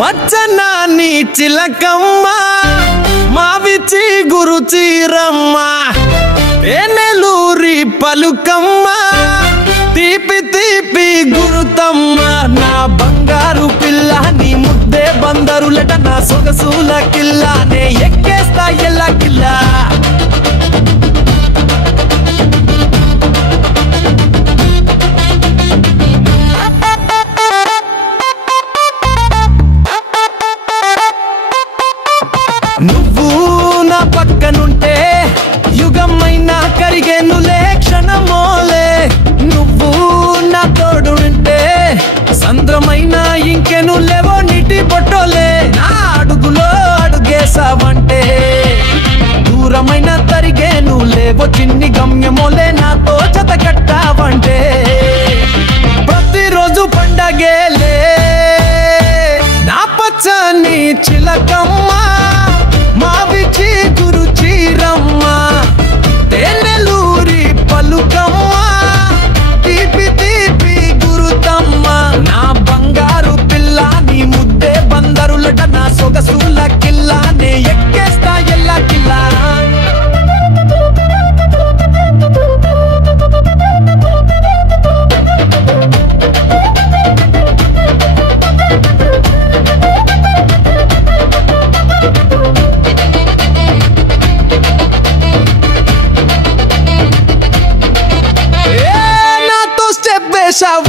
పచ్చనాని చిలకమ్మ మావిచి గురు చీరమ్మ ఏనెలూరి పలుకమ్మ తీపి తీపి గురుతమ్మ నా బంగారు పిల్ల నీ ముద్దే బందరులట నా సొగసుల కిల్లా నే ఎక్కేస్తా ఎల్లా కిల్లా నువ్వు నా పక్కనుంటే యుగమైనా కరిగేనులే క్షణమోలే నువ్వు నా తోడుంటే సంద్రమైనా ఇంకెను లేవో నీటి బొట్టోలే నా అడుగులో అడుగేసావంటే దూరమైన తరిగేను లేవో చిన్ని గమ్యమోలే నాతో జత కట్టావంటే ప్రతిరోజు పండగేలే నా పచ్చని చిలకమ్మ మావిచి గురు చీరమ్మ తేనెలూరి పలుకమ్మ తీపి తీపి గురుతమ్మ నా బంగారు పిల్ల నీ ముద్దే బందరులట నా సొగసుల కిల్లా నే ఎక్కేస్తా ఎల్లా కిల్లా నాతో స్టెప్ వేసావ